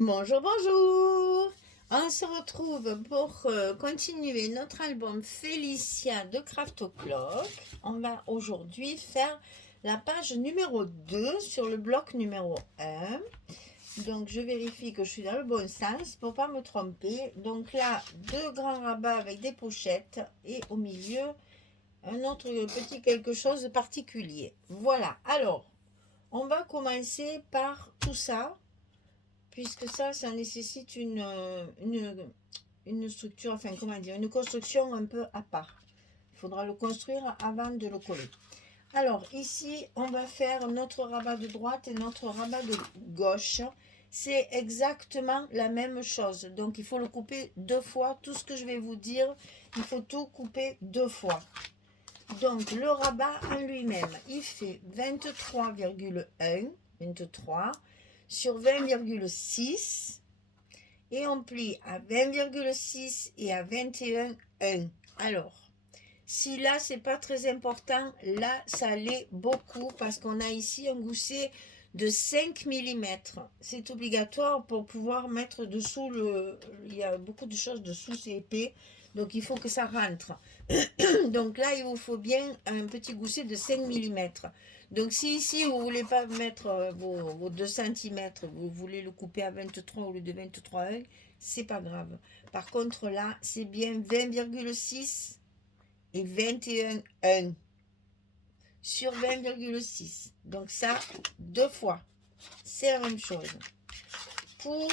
Bonjour, bonjour. On se retrouve pour continuer notre album Félicia de Craft O'Clock. On va aujourd'hui faire la page numéro 2 sur le bloc numéro 1. Donc je vérifie que je suis dans le bon sens pour ne pas me tromper. Donc là, deux grands rabats avec des pochettes et au milieu, un autre petit quelque chose de particulier. Voilà, alors, on va commencer par tout ça puisque ça nécessite une structure, enfin comment dire, une construction un peu à part. Il faudra le construire avant de le coller. Alors ici, on va faire notre rabat de droite et notre rabat de gauche. C'est exactement la même chose. Donc il faut le couper deux fois. Tout ce que je vais vous dire, il faut tout couper deux fois. Donc le rabat en lui-même, il fait 23,1, 23 sur 20,6 et on plie à 20,6 et à 21,1. Alors, si là c'est pas très important, là ça l'est beaucoup parce qu'on a ici un gousset de 5 mm. C'est obligatoire pour pouvoir mettre dessous il y a beaucoup de choses dessous, c'est épais, donc il faut que ça rentre. Donc là il vous faut bien un petit gousset de 5 mm. Donc si ici vous ne voulez pas mettre vos 2 cm, vous voulez le couper à 23 au lieu de 23,1, c'est pas grave. Par contre là c'est bien 20,6 et 21,1 sur 20,6. Donc ça, deux fois. C'est la même chose. Pour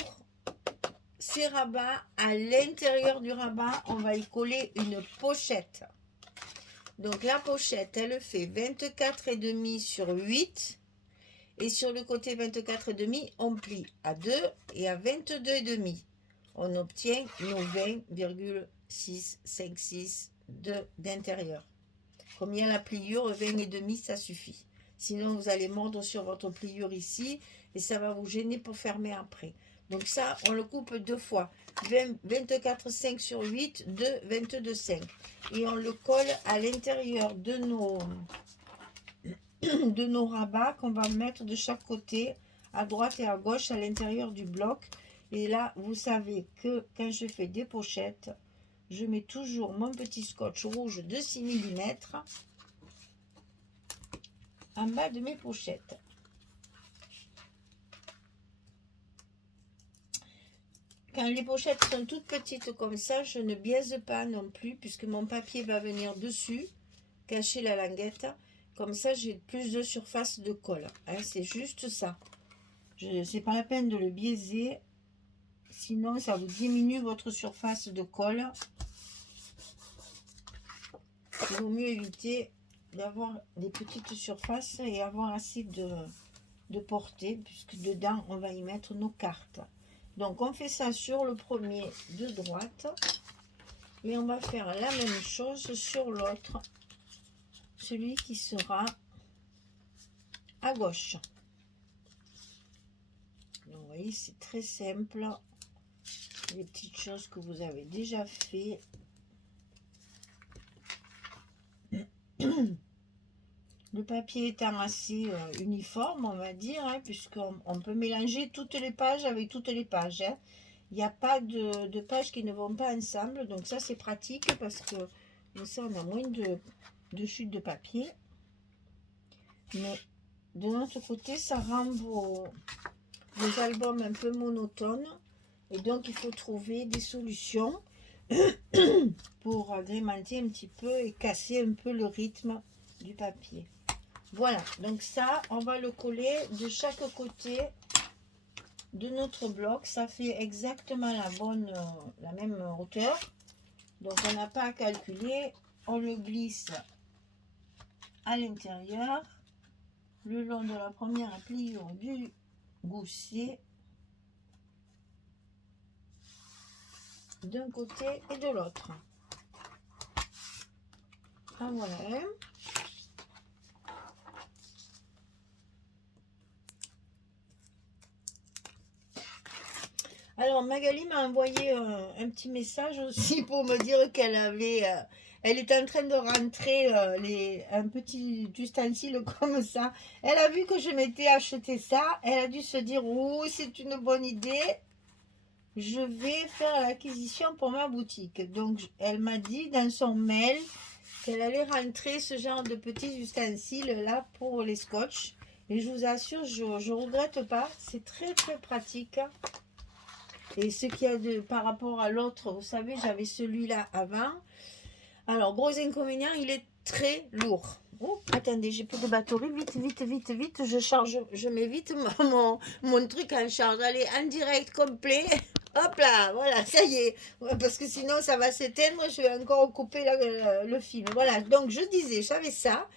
ces rabats, à l'intérieur du rabat, on va y coller une pochette. Donc la pochette, elle fait 24,5 sur 8. Et sur le côté 24,5, on plie à 2 et à 22,5. On obtient nos 20,656 d'intérieur. Combien la pliure, 20,5, ça suffit. Sinon, vous allez mordre sur votre pliure ici et ça va vous gêner pour fermer après. Donc ça, on le coupe deux fois. 24,5 sur 8 de 22,5. Et on le colle à l'intérieur de nos rabats qu'on va mettre de chaque côté, à droite et à gauche, à l'intérieur du bloc. Et là, vous savez que quand je fais des pochettes, je mets toujours mon petit scotch rouge de 6 mm en bas de mes pochettes. Quand les pochettes sont toutes petites comme ça, je ne biaise pas non plus puisque mon papier va venir dessus, cacher la languette. Comme ça, j'ai plus de surface de colle. Hein, c'est juste ça. C'est pas la peine de le biaiser. Sinon, ça vous diminue votre surface de colle. Il vaut mieux éviter d'avoir des petites surfaces et avoir assez de portée, puisque dedans, on va y mettre nos cartes. Donc, on fait ça sur le premier de droite. Et on va faire la même chose sur l'autre, celui qui sera à gauche. Donc, vous voyez, c'est très simple. Les petites choses que vous avez déjà fait. Le papier étant assez uniforme, on va dire, hein, puisqu'on peut mélanger toutes les pages avec toutes les pages. Hein. Il n'y a pas de pages qui ne vont pas ensemble, donc ça c'est pratique parce que ça on a moins de chutes de papier. Mais de notre côté, ça rend vos albums un peu monotones et donc il faut trouver des solutions pour agrémenter un petit peu et casser un peu le rythme du papier. Voilà, donc ça, on va le coller de chaque côté de notre bloc. Ça fait exactement la même hauteur. Donc, on n'a pas à calculer. On le glisse à l'intérieur, le long de la première pliure du gousset, d'un côté et de l'autre. Ah, voilà. Alors Magali m'a envoyé un petit message aussi pour me dire qu'elle elle était en train de rentrer un petit ustensile comme ça. Elle a vu que je m'étais acheté ça. Elle a dû se dire, oh, c'est une bonne idée. je vais faire l'acquisition pour ma boutique. Donc, elle m'a dit dans son mail qu'elle allait rentrer ce genre de petits ustensiles là pour les scotch. Et je vous assure, je ne regrette pas. C'est très très pratique. Et ce qu'il y a de par rapport à l'autre, vous savez, j'avais celui-là avant. Alors, gros inconvénient, il est très lourd. Oh, attendez, j'ai plus de batterie. Vite, vite, vite, vite. Je charge, je mets vite mon truc en charge. Allez, en direct complet. Hop là, voilà, ça y est. Ouais, parce que sinon, ça va s'éteindre. Je vais encore couper le film. Voilà, donc je disais, j'avais ça.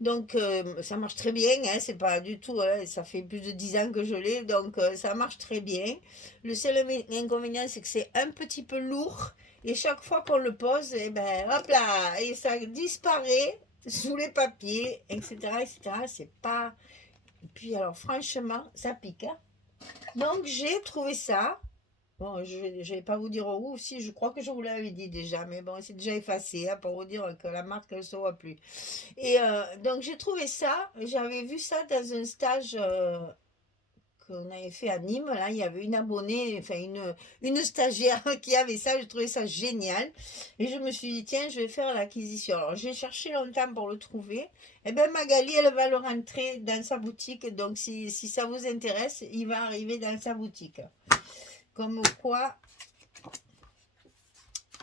Donc, ça marche très bien. Hein, c'est pas du tout. Hein, ça fait plus de 10 ans que je l'ai. Donc, ça marche très bien. Le seul inconvénient, c'est que c'est un petit peu lourd. Et chaque fois qu'on le pose, et ben hop là, et ça disparaît sous les papiers, etc. etc. C'est pas. Et puis alors franchement, ça pique. Hein. Donc j'ai trouvé ça. Bon, je ne vais pas vous dire où, si je crois que je vous l'avais dit déjà, mais bon, c'est déjà effacé hein, pour vous dire que la marque ne se voit plus. Et donc j'ai trouvé ça, j'avais vu ça dans un stage qu'on avait fait à Nîmes, là, il y avait une abonnée, enfin une stagiaire qui avait ça, j'ai trouvé ça génial. Et je me suis dit, tiens, je vais faire l'acquisition. Alors, j'ai cherché longtemps pour le trouver. Et bien, Magali, elle va le rentrer dans sa boutique. Donc, si ça vous intéresse, il va arriver dans sa boutique. Comme quoi,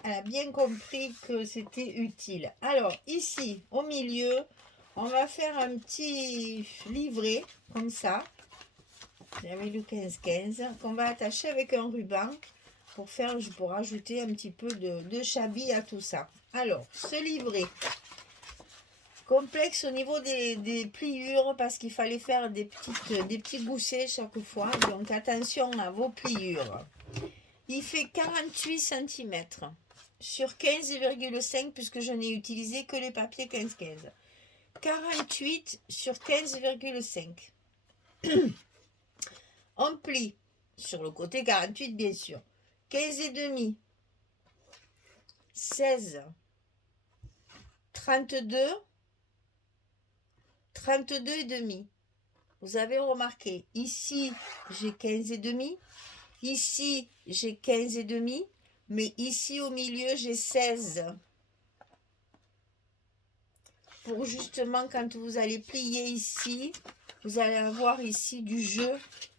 elle a bien compris que c'était utile. Alors, ici, au milieu, on va faire un petit livret, comme ça. J'avais le 15-15 qu'on va attacher avec un ruban pour rajouter un petit peu de chablis à tout ça. Alors, ce livret, complexe au niveau des pliures parce qu'il fallait faire des petits goussets chaque fois. Donc, attention à vos pliures. Il fait 48 cm sur 15,5 puisque je n'ai utilisé que les papiers 15-15. 48 sur 15,5. On plie sur le côté 48 bien sûr. 15 et demi, 16, 32, 32 et demi. Vous avez remarqué, ici j'ai 15 et demi, ici j'ai 15 et demi, mais ici au milieu j'ai 16. Pour justement quand vous allez plier ici, vous allez avoir ici du jeu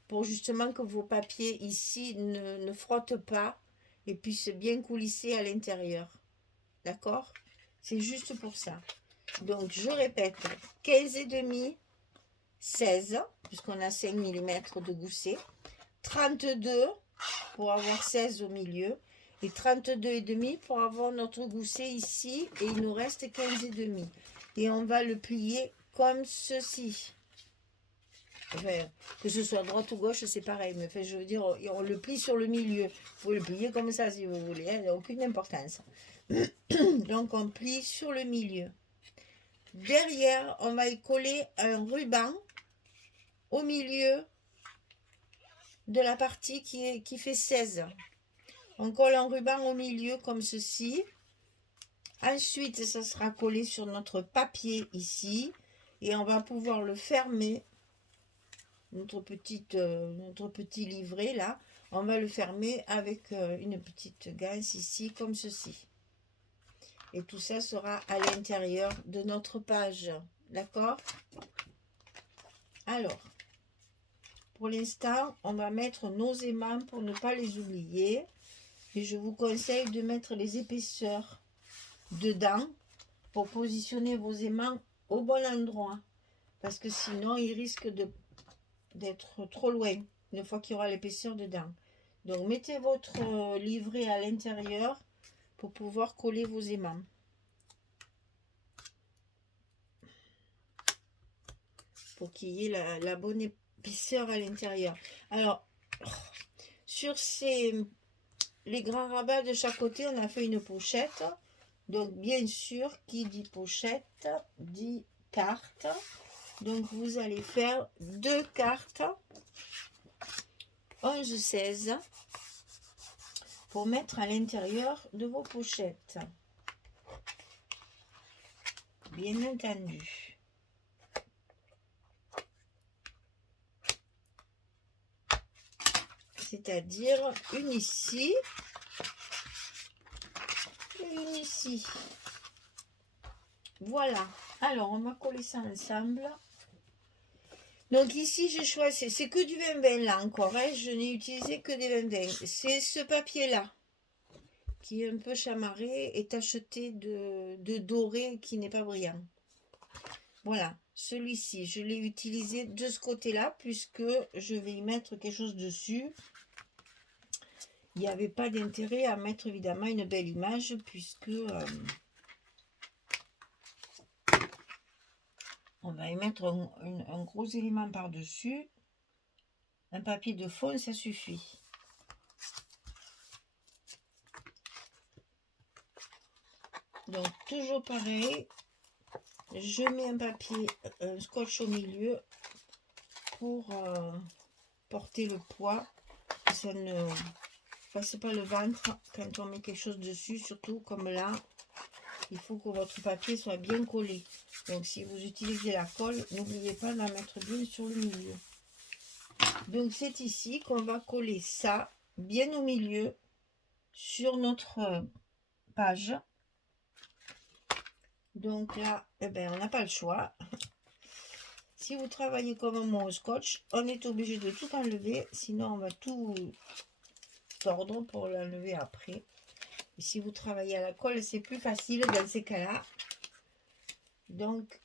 pour justement que vos papiers ici ne frottent pas et puissent bien coulisser à l'intérieur. D'accord? C'est juste pour ça. Donc, je répète, 15 et demi, 16, puisqu'on a 5 mm de gousset, 32 pour avoir 16 au milieu, et 32 et demi pour avoir notre gousset ici, et il nous reste 15 et demi. Et on va le plier comme ceci. Enfin, que ce soit droite ou gauche, c'est pareil. Mais enfin, je veux dire, on le plie sur le milieu. Vous pouvez le plier comme ça si vous voulez. Il n'y a aucune importance. Donc, on plie sur le milieu. Derrière, on va y coller un ruban au milieu de la partie qui fait 16. On colle un ruban au milieu comme ceci. Ensuite, ça sera collé sur notre papier ici. Et on va pouvoir le fermer. Notre petit livret là, on va le fermer avec une petite ganse ici comme ceci. Et tout ça sera à l'intérieur de notre page. D'accord? Alors, pour l'instant, on va mettre nos aimants pour ne pas les oublier. Et je vous conseille de mettre les épaisseurs dedans pour positionner vos aimants au bon endroit. Parce que sinon, ils risquent d'être trop loin une fois qu'il y aura l'épaisseur dedans. Donc, mettez votre livret à l'intérieur pour pouvoir coller vos aimants. Pour qu'il y ait la bonne épaisseur à l'intérieur. Alors, sur les grands rabats de chaque côté, on a fait une pochette. Donc, bien sûr, qui dit pochette, dit carte. Donc, vous allez faire 2 cartes, 11-16, pour mettre à l'intérieur de vos pochettes. Bien entendu. c'est-à-dire une ici et une ici. Voilà. Alors, on va coller ça ensemble. Donc ici, j'ai choisi, c'est que du 20-20 là encore, hein, je n'ai utilisé que des 20-20. C'est ce papier-là, qui est un peu chamarré et tacheté de doré qui n'est pas brillant. Voilà, celui-ci, je l'ai utilisé de ce côté-là, puisque je vais y mettre quelque chose dessus. Il n'y avait pas d'intérêt à mettre évidemment une belle image, puisque on va y mettre un gros élément par-dessus. Un papier de fond, ça suffit. Donc, toujours pareil, je mets un papier, un scotch au milieu pour porter le poids. Ça ne passe pas le ventre quand on met quelque chose dessus, surtout comme là. Il faut que votre papier soit bien collé. Donc, si vous utilisez la colle, n'oubliez pas de la mettre bien sur le milieu. Donc, c'est ici qu'on va coller ça bien au milieu sur notre page. Donc là, eh ben, on n'a pas le choix. Si vous travaillez comme moi au scotch, on est obligé de tout enlever, sinon on va tout tordre pour l'enlever après. Et si vous travaillez à la colle, c'est plus facile dans ces cas-là. Donc,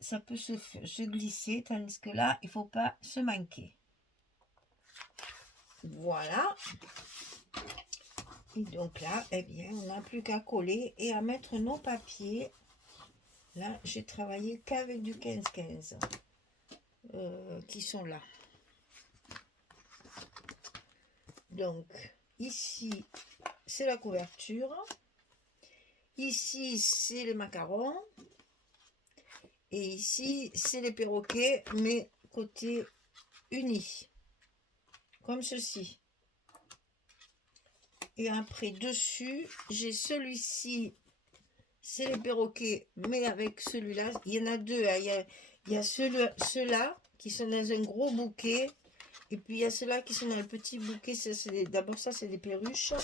ça peut se glisser, tandis que là, il ne faut pas se manquer. Voilà. Et donc là, eh bien, on n'a plus qu'à coller et à mettre nos papiers. Là, j'ai travaillé qu'avec du 15-15 qui sont là. Donc, ici, c'est la couverture. Ici, c'est les macarons. Et ici, c'est les perroquets, mais côté uni. Comme ceci. Et après, dessus, j'ai celui-ci. C'est les perroquets, mais avec celui-là, il y en a deux. Hein. Il y a ceux-là qui sont dans un gros bouquet. Et puis il y a ceux-là qui sont dans le petit bouquet. D'abord, ça, c'est des perruches.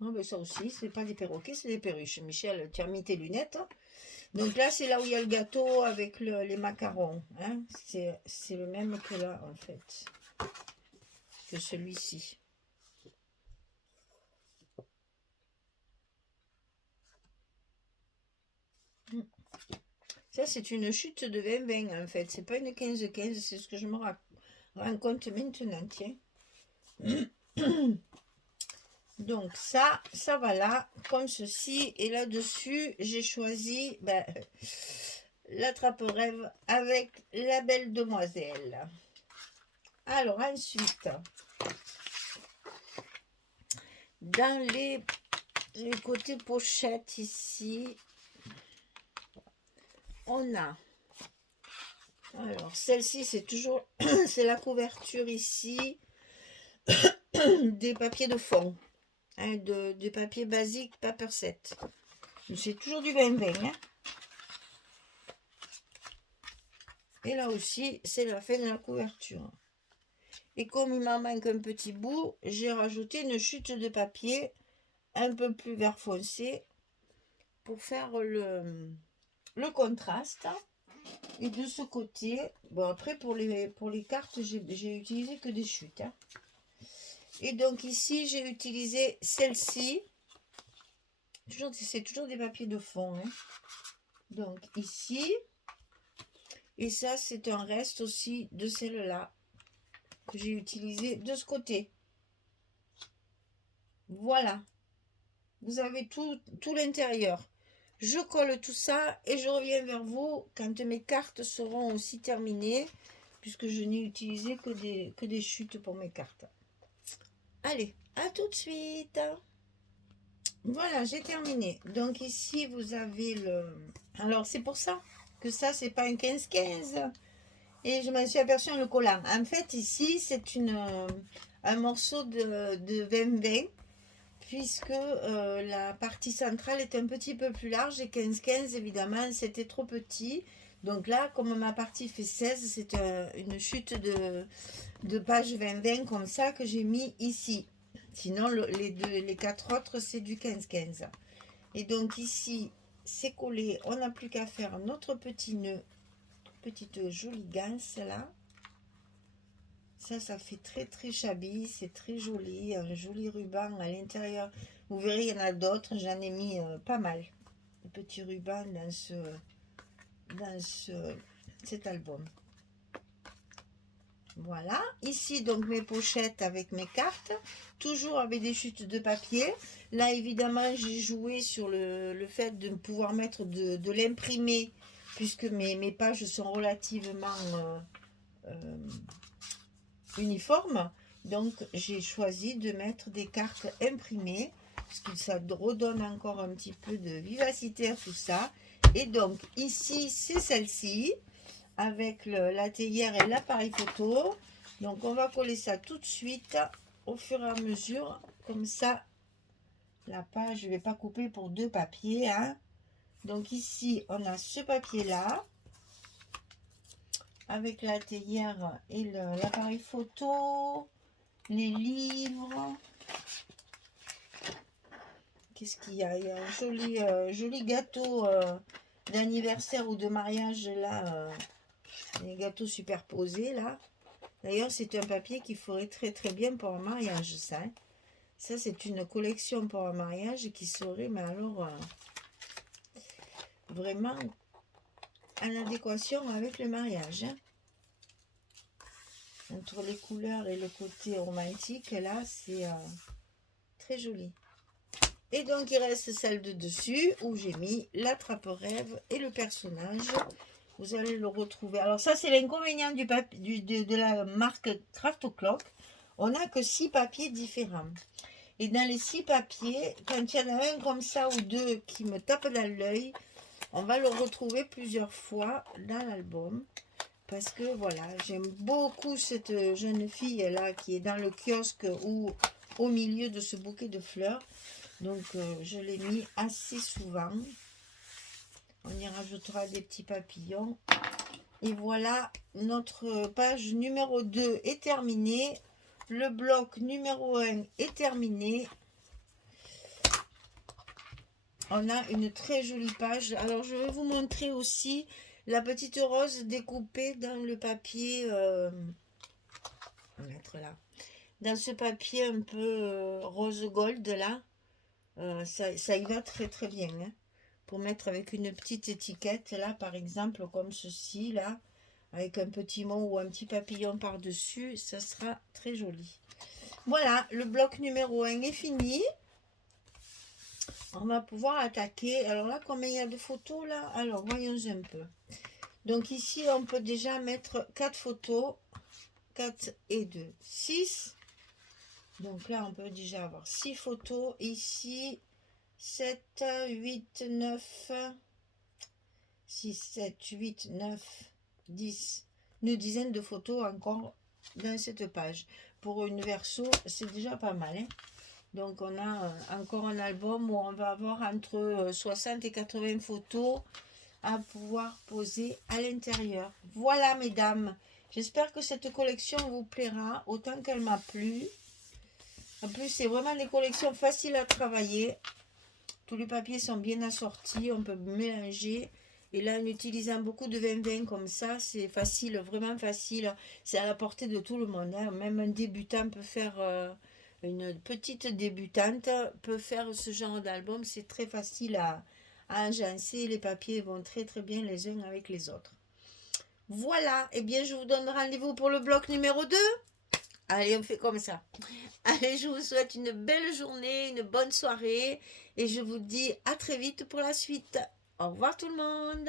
Non, mais ça aussi, c'est pas des perroquets, c'est des perruches. Michel, tu as mis tes lunettes. Donc là, c'est là où il y a le gâteau avec les macarons. Hein. C'est le même que là, en fait. Que celui-ci. Ça, c'est une chute de 20-20 en fait. C'est pas une 15-15, c'est ce que je me rends compte maintenant, tiens. Donc ça va là, comme ceci. Et là-dessus, j'ai choisi l'attrape-rêve avec la belle demoiselle. Alors ensuite, dans les côtés pochettes ici, on a, alors celle-ci c'est toujours, c'est la couverture ici, des papiers de fond, hein, de papier basique paper set. C'est toujours du 20-20. Hein. Et là aussi, c'est la fin de la couverture. Et comme il m'en manque un petit bout, j'ai rajouté une chute de papier un peu plus vert foncé pour faire le contraste. Et de ce côté, bon après pour les cartes, j'ai utilisé que des chutes. Hein. Et donc ici, j'ai utilisé celle-ci. C'est toujours des papiers de fond. Hein. Donc ici. Et ça, c'est un reste aussi de celle-là que j'ai utilisé de ce côté. Voilà. Vous avez tout l'intérieur. Je colle tout ça et je reviens vers vous quand mes cartes seront aussi terminées, puisque je n'ai utilisé que des chutes pour mes cartes. Allez, à tout de suite. Voilà, j'ai terminé. Donc ici, vous avez le... Alors, c'est pour ça que ça, c'est pas un 15-15. Et je m'en suis aperçue en le collant. En fait, ici, c'est un morceau de 20-20. Puisque la partie centrale est un petit peu plus large et 15-15 évidemment c'était trop petit, Donc là, comme ma partie fait 16, c'est une chute de page 20-20 comme ça que j'ai mis ici. Sinon, les 4 autres, c'est du 15-15. Et donc ici, c'est collé. On n'a plus qu'à faire notre petit nœud, petite jolie ganse là. Ça fait très très shabby, c'est très joli, un joli ruban à l'intérieur. Vous verrez, il y en a d'autres, j'en ai mis pas mal de petits rubans dans cet album. Voilà, ici donc mes pochettes avec mes cartes, toujours avec des chutes de papier. Là évidemment j'ai joué sur le fait de pouvoir mettre de l'imprimer, puisque mes pages sont relativement uniformes. Donc j'ai choisi de mettre des cartes imprimées, parce que ça redonne encore un petit peu de vivacité à tout ça. Et donc ici c'est celle-ci, avec la théière et l'appareil photo. Donc on va coller ça tout de suite au fur et à mesure, comme ça la page, je ne vais pas couper pour 2 papiers, hein. Donc ici on a ce papier là avec la théière et l'appareil photo, les livres. Qu'est-ce qu'il y a? Il y a un joli gâteau d'anniversaire ou de mariage là, les gâteaux superposés là. D'ailleurs, c'est un papier qui ferait très très bien pour un mariage, ça. Hein. Ça, c'est une collection pour un mariage qui serait, mais alors, vraiment en adéquation avec le mariage. Hein. Entre les couleurs et le côté romantique, là, c'est très joli. Et donc, il reste celle de dessus où j'ai mis la trappe-rêve et le personnage. Vous allez le retrouver. Alors ça, c'est l'inconvénient de la marque Craft O'Clock. On n'a que 6 papiers différents. Et dans les 6 papiers, quand il y en a un comme ça ou 2 qui me tapent dans l'œil, on va le retrouver plusieurs fois dans l'album. Parce que voilà, j'aime beaucoup cette jeune fille-là qui est dans le kiosque ou au milieu de ce bouquet de fleurs. Donc, je l'ai mis assez souvent. On y rajoutera des petits papillons. Et voilà, notre page numéro 2 est terminée. Le bloc numéro 1 est terminé. On a une très jolie page. Alors, je vais vous montrer aussi la petite rose découpée dans le papier. On va mettre là. Dans ce papier un peu rose gold là. Ça y va très très bien. Hein. Pour mettre avec une petite étiquette là, par exemple, comme ceci là. Avec un petit mot ou un petit papillon par-dessus, ça sera très joli. Voilà, le bloc numéro 1 est fini. On va pouvoir attaquer. Alors là, combien il y a de photos là? Alors, voyons un peu. Donc ici, on peut déjà mettre 4 photos. 4 et 2, 6. Donc là, on peut déjà avoir 6 photos. Ici, 7, 8, 9, 6, 7, 8, 9, 10. Une dizaine de photos encore dans cette page. Pour une verso, c'est déjà pas mal. Hein. Donc, on a encore un album où on va avoir entre 60 et 80 photos à pouvoir poser à l'intérieur. Voilà, mesdames. J'espère que cette collection vous plaira autant qu'elle m'a plu. En plus, c'est vraiment des collections faciles à travailler. Tous les papiers sont bien assortis. On peut mélanger. Et là, en utilisant beaucoup de 20-20 comme ça, c'est facile, vraiment facile. C'est à la portée de tout le monde. Hein. Même un débutant peut faire... une petite débutante peut faire ce genre d'album. C'est très facile à agencer. Les papiers vont très très bien les uns avec les autres. Voilà. Et bien, je vous donne rendez-vous pour le bloc numéro 2. Allez, on fait comme ça. Allez, je vous souhaite une belle journée, une bonne soirée. Et je vous dis à très vite pour la suite. Au revoir tout le monde.